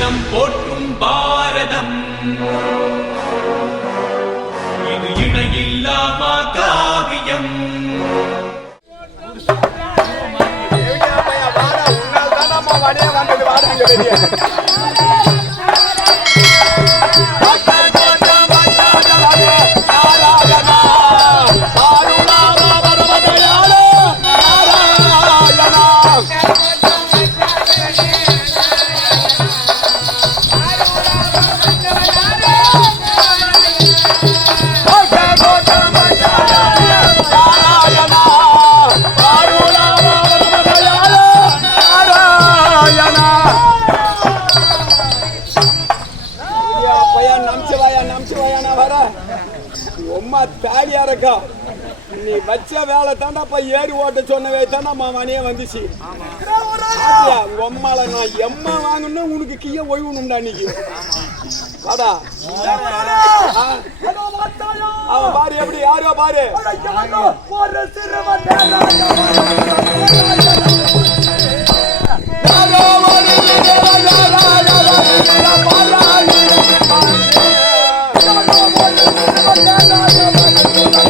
அகிலம் போற்றும் பாரதம். இது இணையில்லாமா காவியம்? பையன் உம்மா இருக்கா? நீ வச்ச வேலை தாண்டாப்பா ஏறி ஓட்ட சொன்னவே தாண்டா மணியே வந்துச்சு. உம்மால நான் எம்மா வாங்கணும் உனக்கு கீழே ஒய்வுணும்டா இன்னைக்கு வாடா. அவன் பாரு எப்படி யாரோ பாரு. இந்த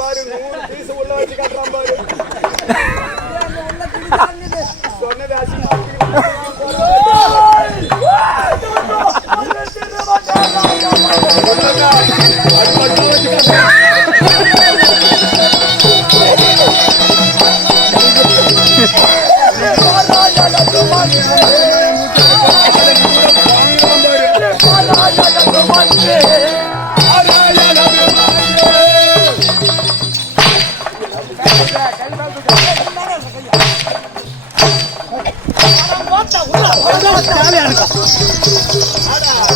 உள்ள ஒருத்தன்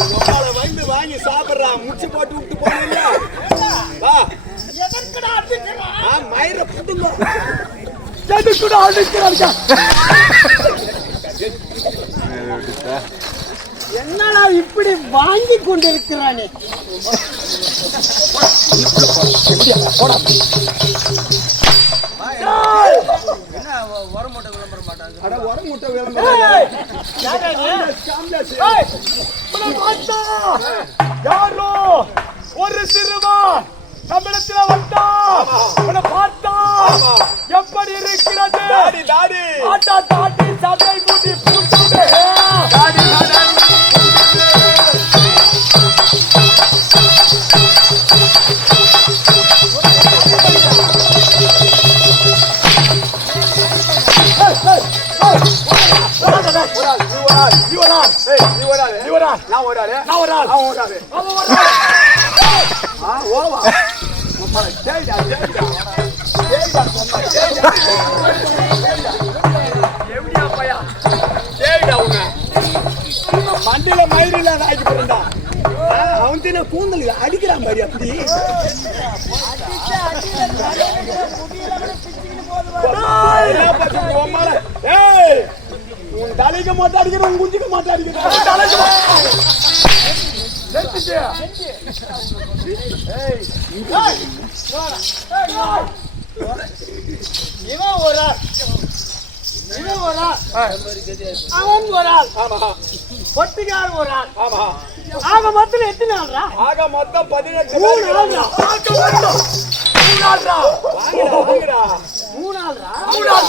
உம்மால வந்து வாங்கி சாப்பிடுறான் முச்சு போட்டு விட்டு போனீங்க வா மயிரை புட்டுங்க என்னடா இப்படி வாங்கி கொண்டிருக்கிறானே? அட உரம் முட்டை காம்ப்ளெக்ஸ். யாரோ ஒரு சிறுவன் தமிழத்துல வந்தா! உன்னை பார்த்தா! எப்படி இருக்கிறது? தாடி தாடி ஆட்டா தாட்டி சதை தாடி தாடி நீ ஒரு ஆள். நீ ஒரு ஆளு. நான் ஒரு ஆளு. நான் ஒரு ஆள். அவன் ஒரு ஆளு. அவன் ஒரு ஆள். ஆ, ஓவா. சரிடா, சரிடா. சரிடா. எப்படியா பையா? சரிடா. இவன் மண்டையில இல்லாத ஆக்கி அவன் தின கூந்தல் அடிக்கிறான் பாரு அப்படி என்ன? ஏய், உன் தலைக்கு மட்டும் அடிக்கிற உன் குஞ்சுக்கு மட்டும் அடிக்கிற இவன் ஒரு ஆள். இவன் ஒரு ஆள். அவன் ஒரு ஆள். ஆமா பொட்டிக்காரன் ஒரு ஆள். ஆமா. ஆக மொத்தம் எத்தனை ஆள்ரா? ஆக மொத்தம் பதினெட்டு மூணு பேர். ஆள்ரா? வாங்கிடா வாங்கிடா மூணு ஆள்ரா? ஒரு ஆளு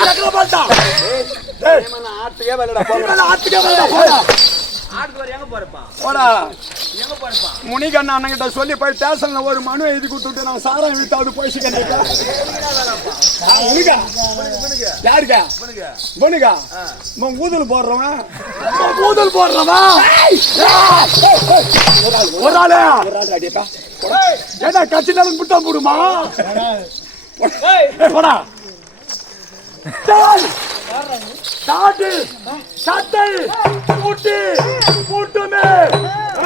தம்பி பார்த்தா ஏம்மா, ஆட்டுக்கே வரலடா, போங்கடா. ஆத்துக்கே வரடா போடா சொல்லி போய் ஸ்டேஷன்ல ஒரு மனு எழுதி கொடுத்துட்டு நான் சாராயம் வித்தாவது போயிச்சு கண்டிப்பா முனிகா யாருக்கா ஊதல் போடுறவன் ஊதல் போடுறவா ஒரு ஆளு ஒரு ஆள் அடிப்பா ஏடா போடுமா போடா சாட்டு. பூட்டு. பூட்டுமே.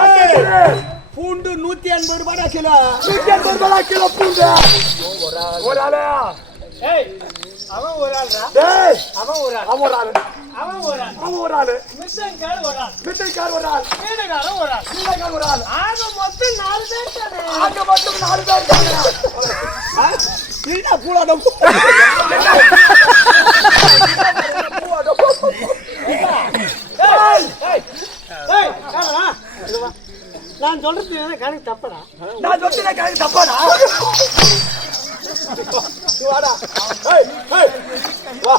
ஏய், பூண்டு நூத்தி எண்பது ரூபாடா கிலோ. நூத்தி எண்பது ரூபாய் கிலோ பூண்டு. ஒரு ஆளு? அவன் ஒரு டேய் அவன் ஒரு ஆள். அவன் ஒரு ஆளு. அவன் ஒரு ஆள். அவன் ஒரு ஆளு. மிஸ்டன்கார் ஒரு ஆள். ஒரு ஆள். வீடுகாரன் ஒரு ஆள். பிள்ளைக்கார் ஒரு ஆள். ஆக மொத்தம் நாலு பேர் தானே? ஆக மட்டும் நாலு பேர். இல்லடா டேய், ஏய் ஆமா இது வா. நான் சொல்றது என்ன கணக்கு தப்படா நான் சொல்றது கணக்கு தப்பாடா வாடா ஏய் வா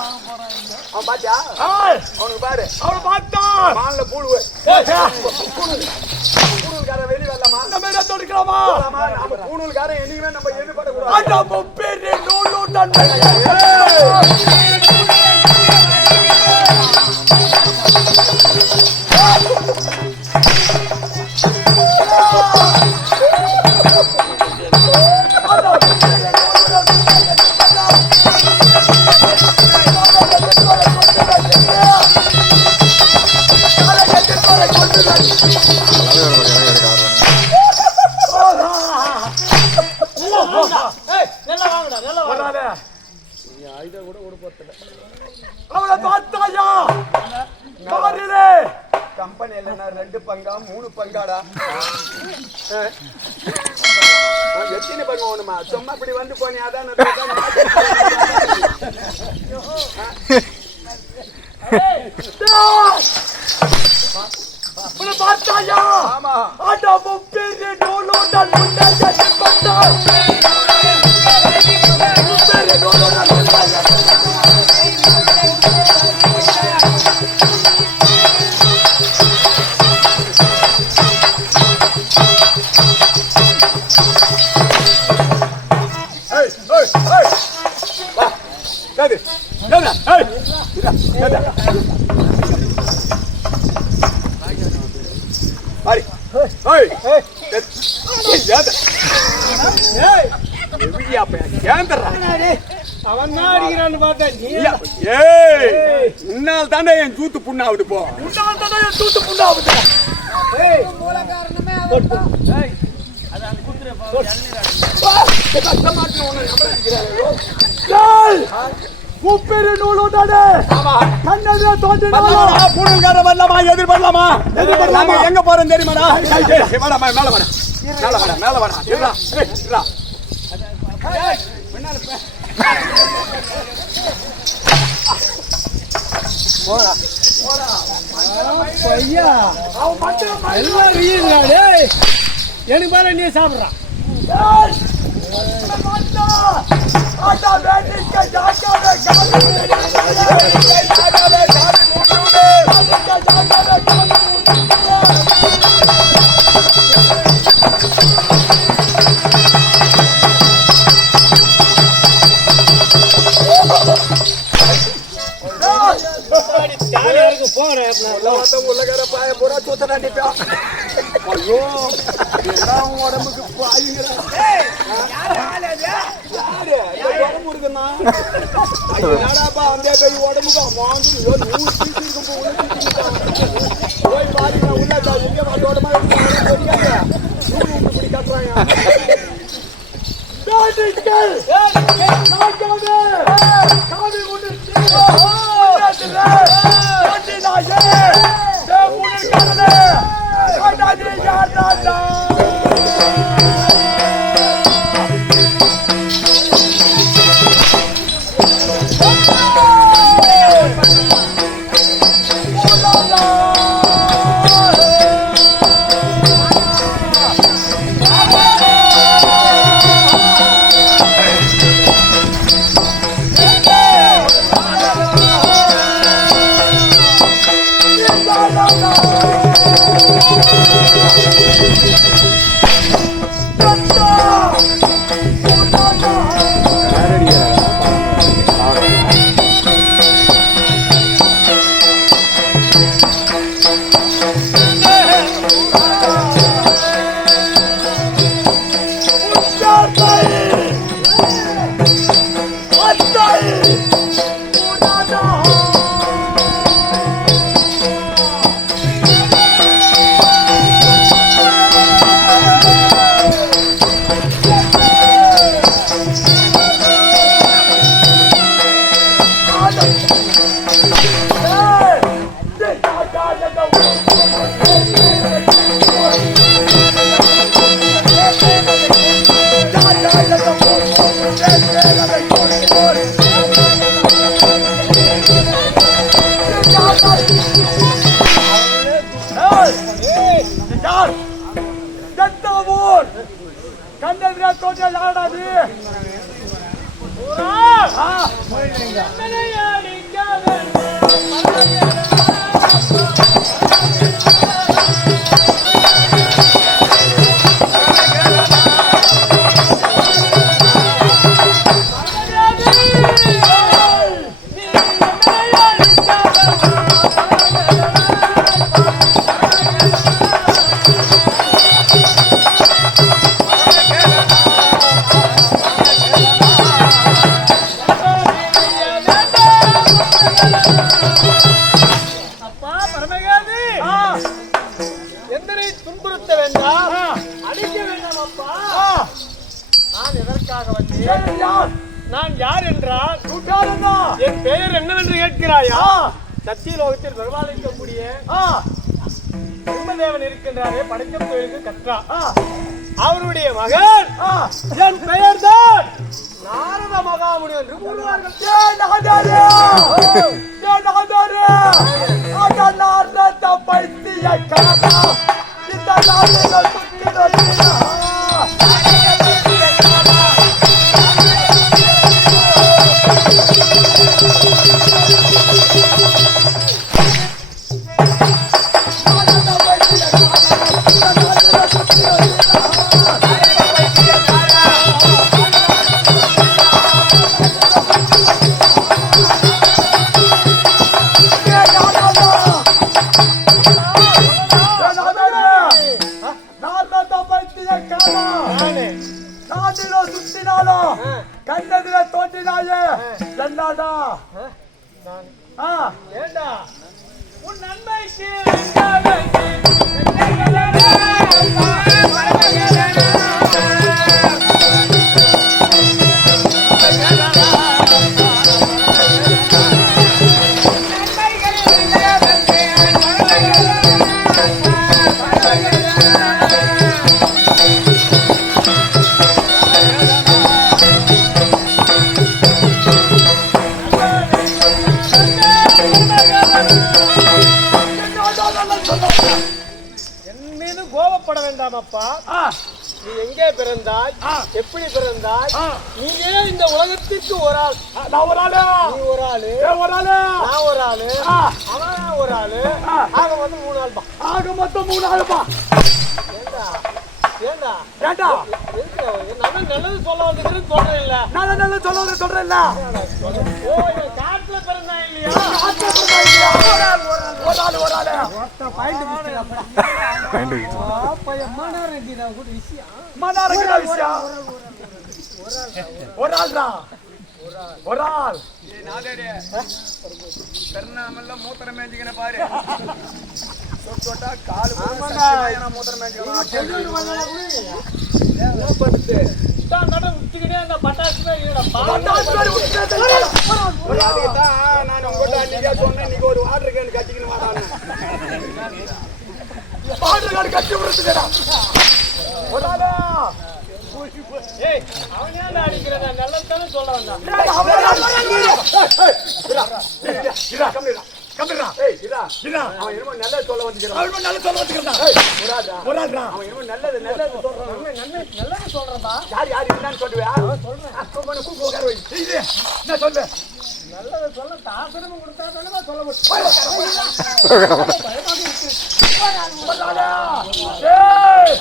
அவன் பாத்தியா அவனுக்கு பாரு அவனை பார்த்தான் மான்ல பூணூல்காரன் வரலாமா தொடுக்கலாமா நம்ம பூணூல்காரன் என்னைக்குமே நம்ம எதிர்பார்க்கக்கூடாது அட இப்படி வந்து போனி அதான் அவனை பார்த்தாயா ஆமா அட முப்பேரி நூலு தன்மை பட்டா புண்ணாவுது போ உன்னால் தானே என் தூத்து புண்ணாவுது டேய், முப்பேரி நூலு தானே கண்ணவே தோன்றினாலும் பூணுங்கார வரலாமா எதிர்பார்க்கலாமா எதிர்பார்க்கலாமா எங்க போறோம் தெரியுமாடா? ஏய், ஏய், வாடா மேல வாடா. மேல வாடா மேல வாடா. இருடா ஏய், இருடா ஏய், பின்னால பே. ஐயா எல்லாம் எனக்கு மேல நீ சாப்பிடுறான் Ha ha ha! உடம்புக்கு உள்ள எங்க வந்தோட மாதிரி இருக்கு, அவனுக்கு தெரியாது. நூறு விட்டு இப்படி கட்டுறாங்க. Allah அவருடைய மகன். என் பெயர் தான் நாரத மகாமுனி என்று கூறுவார்கள். அப்பா. நீ எங்கே பிறந்தாய்? எப்படி பிறந்தாய்? நீயே இந்த உலகத்திற்கு ஒரு ஆள். நான் ஒரு ஆளு. நீ ஒரு ஆளு. ஏன் ஒரு ஆளு. நான் ஒரு ஆளு. அவன் ஒரு ஆளு. ஆக வந்து மூணு ஆள் தான் ஆக மொத்தம் மூணு ஆளுப்பா. ஏண்டா? ஏண்டா? ஏண்டா? நல்லது சொல்ல வந்துக்கிறேன்னு சொல்றேன் இல்ல நல்ல ஓ இவன் காட்டுல பிறந்தான் இல்லையா ஒரு ஆளு ஒரு ஆள் தான் பெருநாமல்ல மூத்திரம் பாரு சொட்டா காலு மூத்திரம் இதான் நட விட்டுக்கிட்டே அந்த தான் நான் உங்கள்கிட்ட அன்னைக்கே சொன்னேன் நீங்க ஒரு வாட்டர் கேன் கட்டிக்கணும் மாட்டான்னு பாடுகாடு கட்டி விடுத்துக்கிறா ஒரு ஆளா ஏய் அவன் ஏன்டா நல்லது தானே சொல்ல வந்தான் அவன் என்னமோ நல்லது சொல்ல வந்துக்கிறான். நல்ல சொல்ல வச்சுக்கிறா முராதா. ஒரு ஆள்ரா அவன் என்னமோ நல்லது நல்லது சொல்றான். நன்மை நல்லது சொல்றேன்பா யார் யார் என்னன்னு சொல்லுவியா? சொல்றேன். கூப்பிட்டு உட்கார. வை இது என்ன சொல்லு? நல்லதை சொல்ல தாசனமும் கொடுத்தா தானே சொல்ல முடியும். ஏய்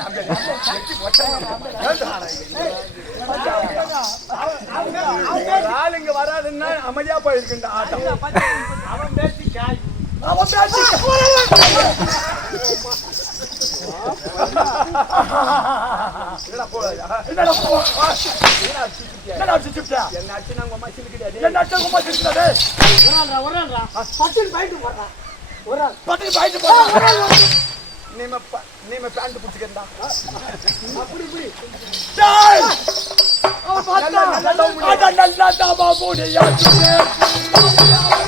தம்பி ஒரு அமைதியா போயிருக்குண்ட ஆட்டம். அவன் பேசி காய். அவன் பேசி என்னடா போறாயா? என்னடா போ- என்னடா சிரிச்சிட்டியா? என்ன அடிச்சு நாங்க அம்மா சிரிக்கிறியா டேய்? ஒராள்ரா ஒராள்ரா பட்டுன்னு போயிட்டு போடுறா. ஒராள் பட்டுக்கு பாய்ட்டு போடா. நீம ப- நீம பேண்ட் புடிச்சுக்கிறா அப்படி இப்படி டேய்! அவன் பார்த்தா அட நல்லா தாமா போடியா கைத்த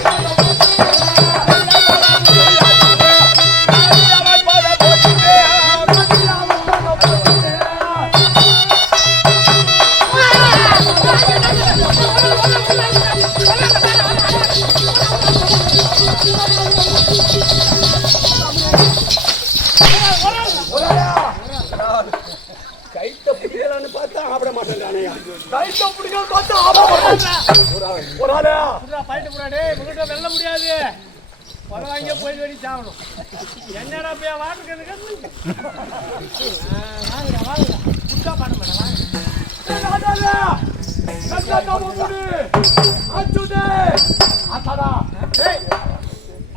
ஒரு ஆளா புறா போயிட்டு புறா டேய் உங்ககிட்ட வெல்ல முடியாது பல வாங்கியே போய் வெடி சாகணும் என்னடா போய் வாட்டுக்கு வாங்குறா வாங்குறா புட்டா பாட மாட்டேன் வாங்க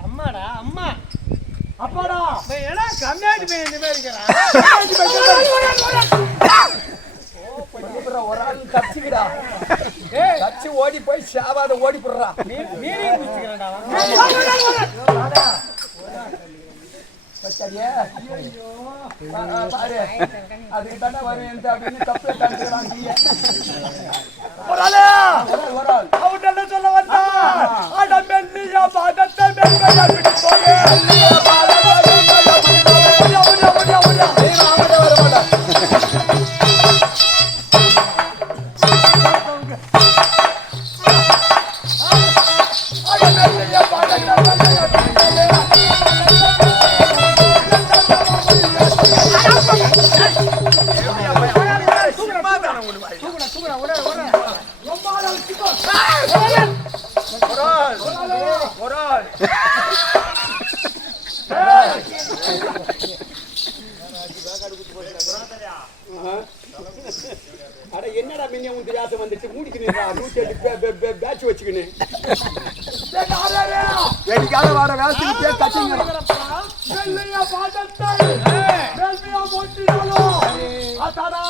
அம்மாடா அம்மா அப்பாடா இப்ப ஏடா கம்மியாட்டு போய் இந்த மாதிரி இருக்கிறான் ஒரு ஆள் தச்சுக்கிடா தச்சு ஓடி போய் சாவாத ஓடி போடுறா. அதுக்கு தானே வருவேன் அப்படின்னு தப்பு தடுக்கிறான் ஒரு ஆளு. ஒரு ஆள். அவன் என்ன சொல்ல வந்தா அட மெல்லியா பாதத்தை மெல்லியா வெடிக்காத வர வேலைக்கு பேர் கட்டிங்க வெள்ளையா பாதத்தை வெள்ளையா போட்டினாலும் அத்தாடா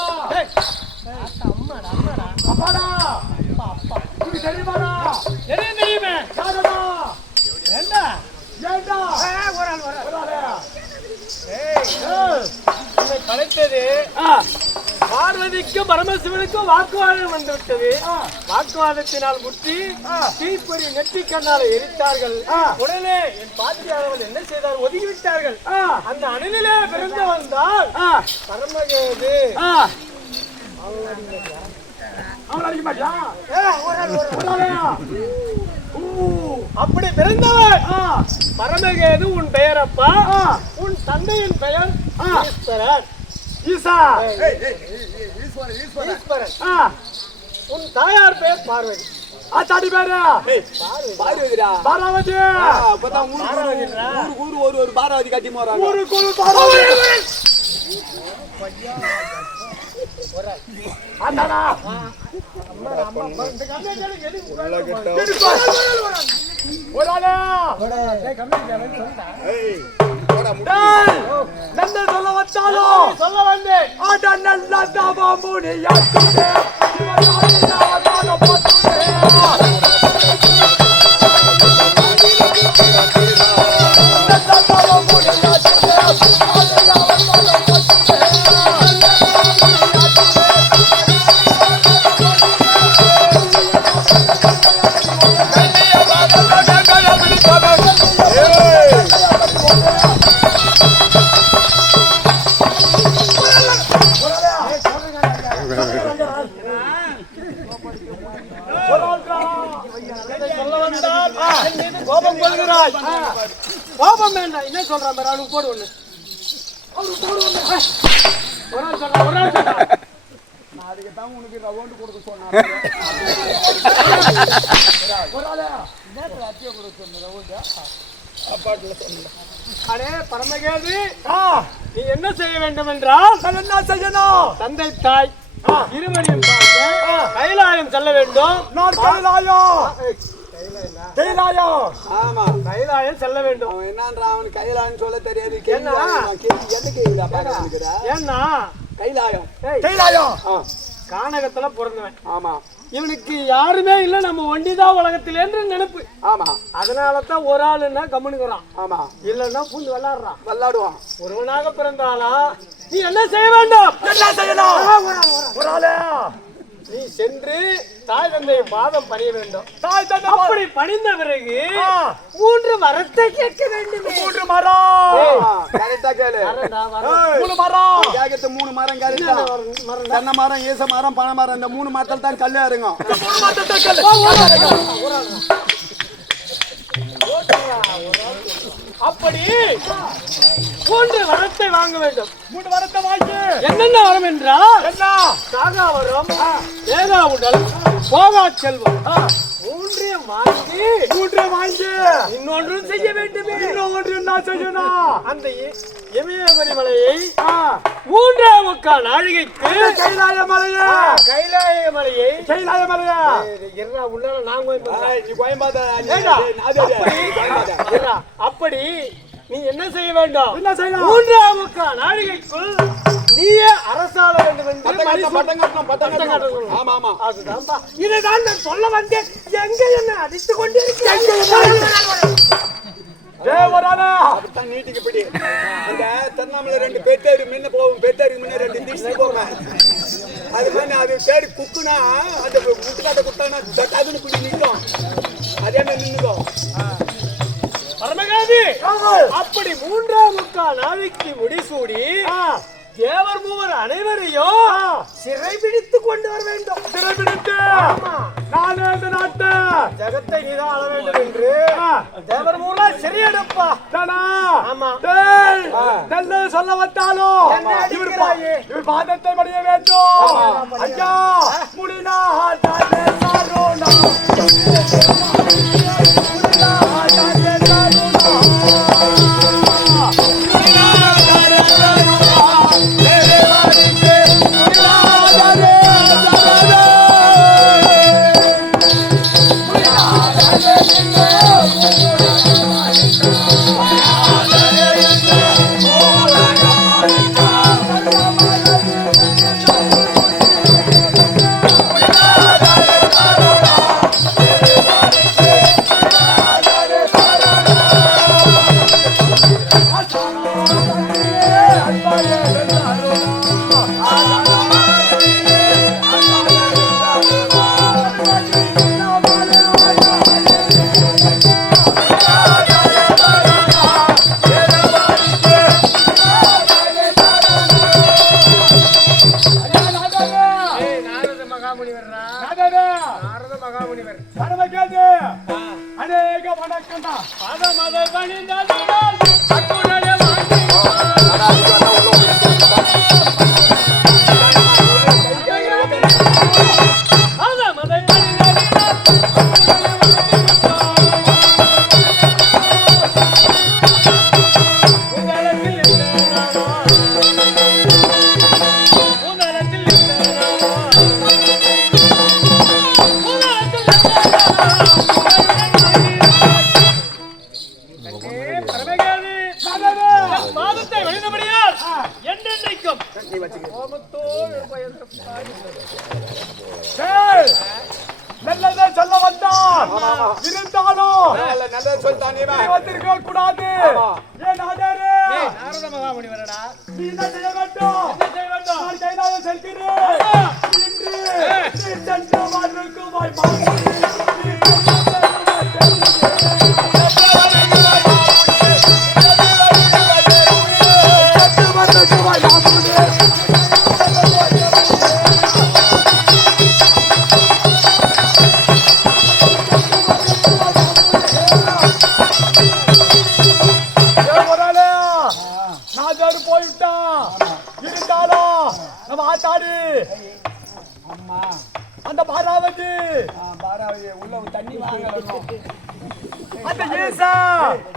அம்மாடா அம்மாடா அப்பாடா இது தெரியுமாடா என்ன தெரியுமே யாரடா ஏண்டா ஏண்டா ஒரு ஆள் ஒரு ஆள் ஒரு ஆளு. என்னை கலைத்தது பரமசிவனுக்கும் வாக்குவாதம் வந்துவிட்டது வாக்குவாதத்தினால் முட்டி தீப்பொறி நெற்றி கண்ணால் எரித்தார்கள். உடனே என் பாட்டியானவள் என்ன செய்தார்? ஒதுங்கி விட்டார்கள் அந்த அணிலே பிறந்து வந்தால் பரமகேது அவன் அடிக்க மாட்டியா. அப்படி பிறந்தவர். பரமகேது உன் பெயரப்பா. உன் தந்தையின் பெயர் ஈஸ்வரன் ஈசா. உன் தாயார் பெயர் பார்வதி. ஆத்தாடி பேரு? பார்வதிடா. பாராவதி அப்பதான் ஊருக்கு. ஊருக்கு ஊரு ஒரு ஒரு பாராவதி கட்டி போறாங்க பாராவதி அண்ணா ஒரு ஆளா நல்ல சொல்ல வச்சாலும்? சொல்ல வந்தேன். ஆட நல்ல தவ அவனுக்கு போடு ஒண்ணு. அவனுக்கு போடு ஒண்ணு. ஒரு ஆள் சொல்றான் ஒரு ஆள் சொல்றான் அதுக்கு தான் உனக்கு ரவுண்டு கொடுக்க சொன்னாங்க அடே பரமகேது. நீ என்ன செய்ய வேண்டும் என்றால் என்ன செய்யணும்? தந்தை தாய் பார்க்க கைலாயம் செல்ல வேண்டும். நான் கைலாயம். கைலாயம் ஆமா. கைலாயம் செல்ல வேண்டும். அவன் என்னன்றான் அவனுக்கு கைலாயம் சொல்ல தெரியாது. என்ன? எந்த கேக்குதா பாக்குறா ஏன்னா கைலாயம். கைலாயம்! ஆ, கானகத்துல பிறந்தவன். ஆமா. இவனுக்கு யாருமே இல்ல நம்ம ஒண்டிதான் உலகத்துல என்று நினைப்பு. ஆமா. அதனால தான் ஒரு ஆளுன்னா கம்முனுக்குறான். ஆமா. இல்லன்னா பூந்து விளாடுறான். விளாடுவான். ஒருவனாக பிறந்தாலா நீ என்ன செய்ய வேண்டும்? என்ன செய்யணும்? ஒரு ஆளு. நீ சென்று தாய் தந்தை பாதம் பணிய வேண்டும் தாய் தந்தை அப்படி பணிந்த பிறகு. மூன்று வரத்தை கேட்க வேண்டும் மூன்று மரம் கரெக்டா கேளு மூணு மரம் கேட்கறது மூணு மரம் கரெக்டா தென்னை மரம் ஈச மரம் பனை மரம் இந்த மூணு மரத்தில் தான் கல்லு மூணு மரத்தை கல்லு. அப்படி மூன்று வரத்தை வாங்க வேண்டும். மூணு மரத்தை வாங்கி. என்னென்ன வரம் என்றால் என்ன? சாகாவரம் வேகா உடல் போகா செல்வம். மூன்றையும் வாங்கி மூன்று வாங்கி. இன்னொன்றும் செய்ய வேண்டுமே. இன்னொன்று என்ன செய்யணும் அந்த இமயமலை மலையை மூன்றே முக்கால் நாழிகைக்கு கைலாய மலையே. கைலாய மலையை. கைலாய மலையே. இருடா, உள்ளார நான் போய் பண்றேன். நீ கோயம்பாத ஏண்டா, அப்படி? நீ என்ன செய்ய வேண்டும்? என்ன செய்யணும் மூன்றாம் முக்கால் நாழிகைக்குள் நீயே அரசாள வேண்டும் என்று பட்டம் கட்டணும், பட்டம் கட்டணும். ஆமா, ஆமா. அதுதான்பா. இதைதான் நான் சொல்ல வந்தேன். எங்க என்ன ஆளு அப்படித்தான் நீட்டிக்கு பிடி. இந்த திருவண்ணாமலை ரெண்டு பெத்தேரு முன்ன போகும். பெத்தேருக்கு முன்ன ரெண்டு திஷ்டி போங்க அது மாதிரி அது பேரு குக்குனா அந்த முட்டுக்காட்ட குத்தானா தட்டாதுன்னு குடி நிற்கும். அதே மாதிரி நின்றுக்கும் பரமகாதி. அப்படி மூன்றாம் முக்கால் நாளைக்கு முடிசூடி தேவர் மூவர் அனைவரையும் சிறை பிடித்து கொண்டு வர வேண்டும். சிறைபிடித்து நானே இந்த நாட்டு. ஜகத்தை நீதான் ஆள வேண்டும் என்று தேவர் மூலா சிறையெடுப்பா. தானா ஆமா. நல்ல சொல்ல வந்தாலும் இவர் பாதத்தை மடிய வேண்டும். ஐயா முடினா தானே? அநேக வணக்கம் தான். நல்லதே சொல்ல வந்தான். இருந்தாலும் நல்லதே சொல்லிட்டான் நீ வந்திருக்க கூடாது. ஏன் ஆதாரே நாரத மகாமுனி செய்ய வேண்டும்? செய்ய வேண்டும்? நான் கைலாய செல்கிறேன்.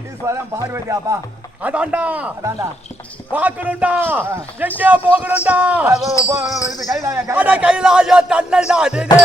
ஈஸ்வரன் பார்வதியாப்பா. அதான்டா. அதான்டா. பார்க்கணும்டா. எங்கேயோ போகணும்டா. இது கைலாய கைலாய. கைலாய தன்னை நாடினே.